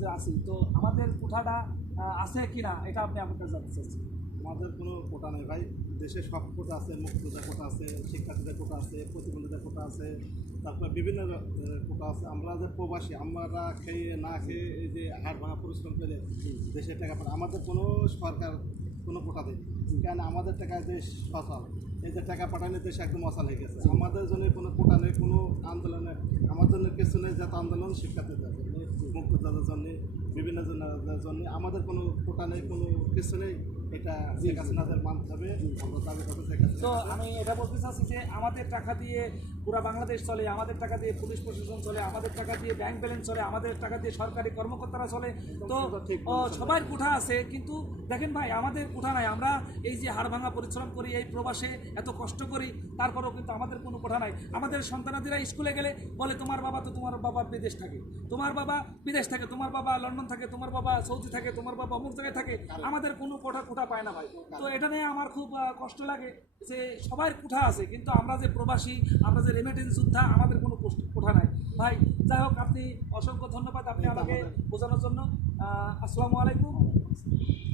যে আছি, তো আমাদের কোঠাটা আছে কিনা এটা আপনি আমার কাছে জানতে চাচ্ছি। আমাদের কোনো কোটা নেই ভাই, দেশে সব কোটা আছে, মুক্তিযোদ্ধা কোটা আছে, শিক্ষার্থীদের কোটা আছে, প্রতিবন্ধীদের কোটা আছে, তারপর বিভিন্ন কোটা আছে। আমরা যে প্রবাসী, আমরা খেয়ে না খেয়ে এই যে হাড় ভাঙা পরিশ্রম করে দেশের টাকা পাঠায়, আমাদের কোনো সরকার কোনো কোটা দেয়, কারণ আমাদের টাকায় দেশ সচল। এই যে টাকা পাঠালে দেশ একদম অচল হয়ে গেছে। আমাদের জন্য কোনো কোটা নেই, কোনো আন্দোলনে আমাদের জন্য কিছু নেই, যাতে আন্দোলন শিক্ষার্থীদের জন্য, মুক্তিযোদ্ধাদের জন্য, বিভিন্ন জনের জন্য আমাদের কোনো কোটা নেই, কোনো কিছু নেই। এটা শেখ হাসিনাদের মানতে হবে, আমরা দাবি করতে শেখ হাসিনা। তো আমি এটা বলতে চাচ্ছি যে আমাদের টাকা দিয়ে পুরা বাংলাদেশ চলে, আমাদের টাকা দিয়ে পুলিশ প্রশাসন চলে, আমাদের টাকা দিয়ে ব্যাংক ব্যালেন্স চলে, আমাদের টাকা দিয়ে সরকারি কর্মকর্তারা চলে। তো সবার কোঠা আছে, কিন্তু দেখেন ভাই আমাদের কোঠা নাই। আমরা এই যে হাড় ভাঙা পরিশ্রম করি, এই প্রবাসে এত কষ্ট করি, তারপরেও কিন্তু আমাদের কোনো কোঠা নাই। আমাদের সন্তানাদিরা স্কুলে গেলে বলে তোমার বাবা তো তোমার বাবা বিদেশ থাকে, তোমার বাবা বিদেশ থাকে, তোমার বাবা লন্ডন থাকে, তোমার বাবা সৌদি থাকে, তোমার বাবা অমুক জায়গায় থাকে, আমাদের কোনো কোঠা পায় না ভাই। তো এটা নিয়ে আমার খুব কষ্ট লাগে যে সবার কোঠা আছে, কিন্তু আমরা যে প্রবাসী, আমরা যে রেমিটেন্স যোদ্ধা, আমাদের কোনো কোঠা নাই ভাই। যাই হোক, আপনি অসংখ্য ধন্যবাদ আপনি আমাকে বোঝানোর জন্য। আসসালামু আলাইকুম।